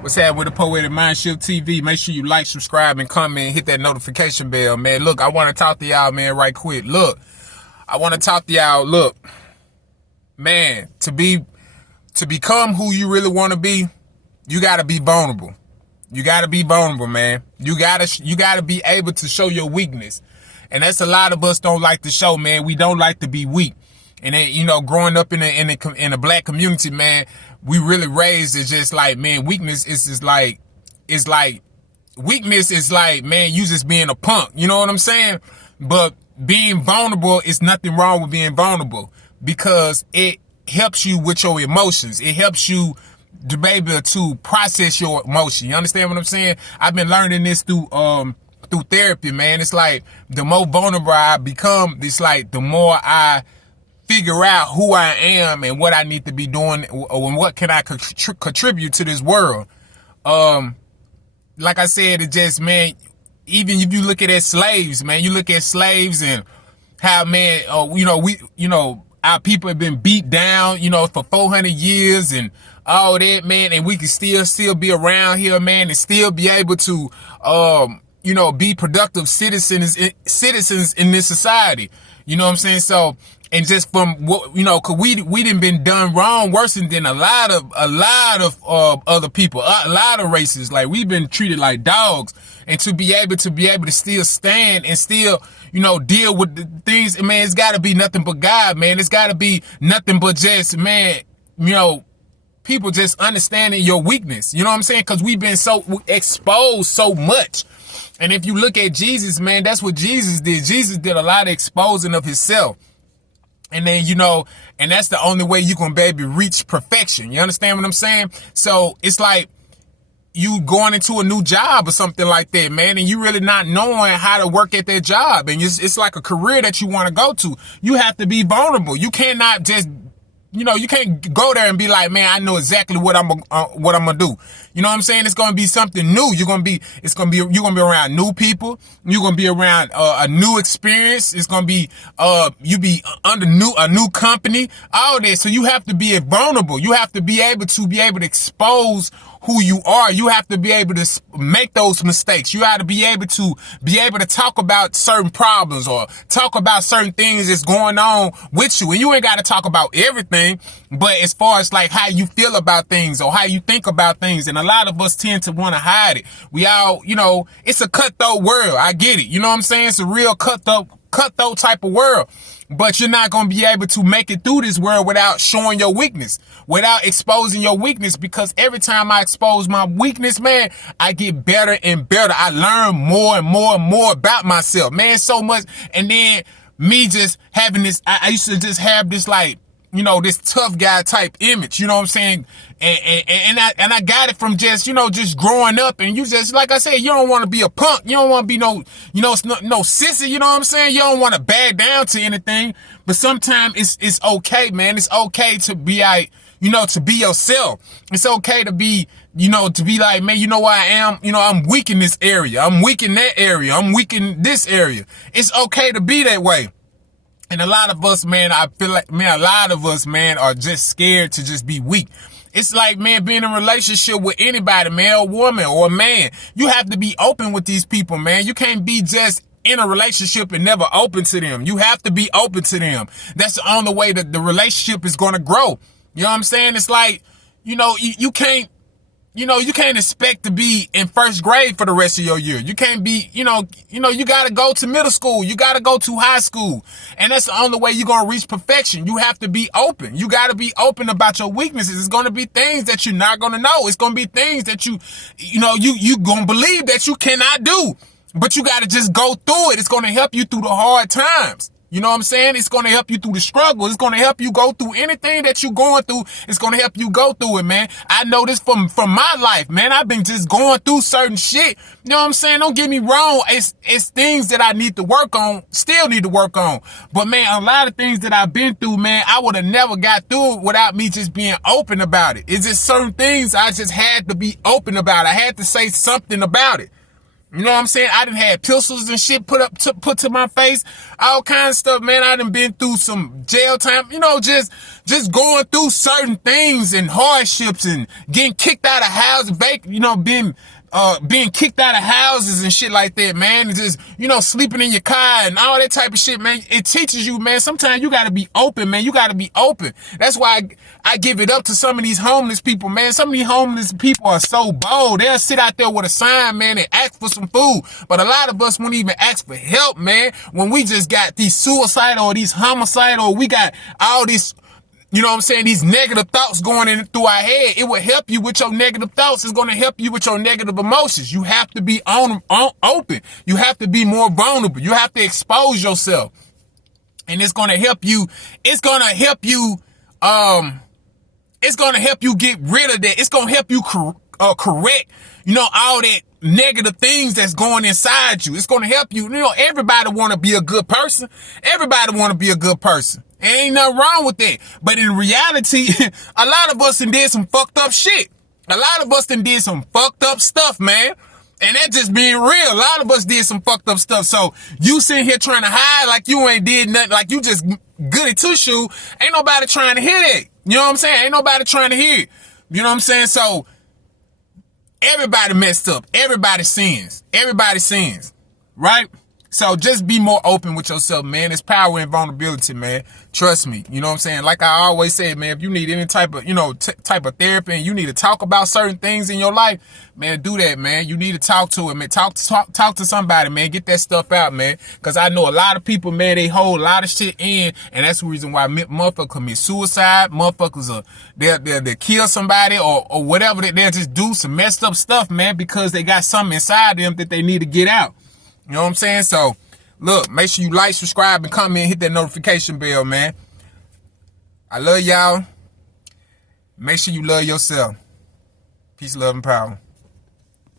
What's happening with the Poetic Mindshift TV? Make sure you like, subscribe, and comment. Hit that notification bell, man. Look, I want to talk to y'all, man, right quick. Look, I want to talk to y'all. Look, man, to become who you really want to be, you got to be vulnerable. You got to be vulnerable, man. You got to be able to show your weakness. And that's a lot of us don't like to show, man. We don't like to be weak. And then, growing up in a black community, man, we really raised is just like, man, weakness is just like, weakness is like, man, you just being a punk. You know what I'm saying? But being vulnerable is nothing wrong with being vulnerable because it helps you with your emotions. It helps you to be able to process your emotion. You understand what I'm saying? I've been learning this through therapy, man. It's like the more vulnerable I become, it's like the more I figure out who I am and what I need to be doing and what can I contribute to this world. Like I said, it just, man, even if you look at slaves, man, you look at slaves and how, man, our people have been beat down, for 400 years and all that, man, and we can still be around here, man, and still be able to, be productive citizens in this society. You know what I'm saying? So, and just from what, cause we done been done wrong worse than a lot of other people, a lot of races. Like we've been treated like dogs, and to be able to still stand and still, deal with the things, man, it's gotta be nothing but God, man. It's gotta be nothing but just, man, people just understanding your weakness. You know what I'm saying? Cause we've been so exposed so much. And if you look at Jesus, man, that's what Jesus did. Jesus did a lot of exposing of himself. And then, and that's the only way you can, baby, reach perfection. You understand what I'm saying? So it's like you going into a new job or something like that, man, and you really not knowing how to work at that job. And it's like a career that you want to go to. You have to be vulnerable. You cannot just, you can't go there and be like, man, I know exactly what I'm gonna do. You know what I'm saying? It's gonna be something new. You're gonna be around new people. You're gonna be around a new experience. It's gonna be you be under a new company. All that. So you have to be vulnerable. You have to be able to expose who you are. You have to be able to make those mistakes. You have to be able to talk about certain problems or talk about certain things that's going on with you. And you ain't got to talk about everything, but as far as like how you feel about things or how you think about things. And a lot of us tend to want to hide it. We all, it's a cutthroat world. I get it. You know what I'm saying? It's a real cutthroat type of world. But you're not going to be able to make it through this world without showing your weakness, without exposing your weakness, because every time I expose my weakness, man, I get better and better. I learn more and more and more about myself, man, so much. And then me just having this, I used to just have this like, this tough guy type image, you know what I'm saying? And I got it from just, just growing up, and you just, like I said, you don't want to be a punk. You don't want to be no sissy, you know what I'm saying? You don't want to back down to anything, but sometimes it's okay, man. It's okay to be to be yourself. It's okay to be, to be like, man, you know what I am? I'm weak in this area. I'm weak in that area. I'm weak in this area. It's okay to be that way. And a lot of us, man, I feel like, man, a lot of us, man, are just scared to just be weak. It's like, man, being in a relationship with anybody, man, a woman or a man. You have to be open with these people, man. You can't be just in a relationship and never open to them. You have to be open to them. That's the only way that the relationship is going to grow. You know what I'm saying? It's like, you can't, you can't expect to be in first grade for the rest of your year. You can't be, you got to go to middle school. You got to go to high school. And that's the only way you're going to reach perfection. You have to be open. You got to be open about your weaknesses. It's going to be things that you're not going to know. It's going to be things that you going to believe that you cannot do. But you got to just go through it. It's going to help you through the hard times. You know what I'm saying? It's going to help you through the struggle. It's going to help you go through anything that you're going through. It's going to help you go through it, man. I know this from my life, man. I've been just going through certain shit. You know what I'm saying? Don't get me wrong. It's things that I need to work on, still need to work on. But, man, a lot of things that I've been through, man, I would have never got through it without me just being open about it. It's just certain things I just had to be open about. I had to say something about it. You know what I'm saying? I done had pistols and shit put to my face, all kinds of stuff, man. I done been through some jail time, you know, just going through certain things and hardships and getting kicked out of houses, you know, being kicked out of houses and shit like that, man. And just, you know, sleeping in your car and all that type of shit, man. It teaches you, man. Sometimes you gotta be open, man. You gotta be open. That's why I give it up to some of these homeless people, man. Some of these homeless people are so bold. They'll sit out there with a sign, man, and ask for some food. But a lot of us won't even ask for help, man. When we just got these suicidal or these homicidal, or we got all this, you know what I'm saying, these negative thoughts going in through our head. It will help you with your negative thoughts. It's going to help you with your negative emotions. You have to be open. You have to be more vulnerable. You have to expose yourself. And it's going to help you. It's going to help you. It's going to help you get rid of that. It's going to help you correct, you know, all that negative things that's going inside you. It's going to help you. You know, everybody want to be a good person. Everybody want to be a good person. Ain't nothing wrong with that. But in reality, a lot of us done did some fucked up shit. A lot of us done did some fucked up stuff, man. And that just being real. A lot of us did some fucked up stuff. So you sitting here trying to hide like you ain't did nothing, like you just goody two-shoe. Ain't nobody trying to hear that. You know what I'm saying? Ain't nobody trying to hear it. You know what I'm saying? So everybody messed up. Everybody sins. Everybody sins. Right? So just be more open with yourself, man. It's power in vulnerability, man. Trust me. You know what I'm saying? Like I always say, man, if you need any type of, you know, type of therapy and you need to talk about certain things in your life, man, do that, man. You need to talk to it, man. Talk to somebody, man. Get that stuff out, man. Because I know a lot of people, man, they hold a lot of shit in, and that's the reason why motherfuckers commit suicide. Motherfuckers they'll kill somebody or whatever. They'll just do some messed up stuff, man, because they got something inside them that they need to get out. You know what I'm saying? So, look, make sure you like, subscribe, and comment, hit that notification bell, man. I love y'all. Make sure you love yourself. Peace, love, and power.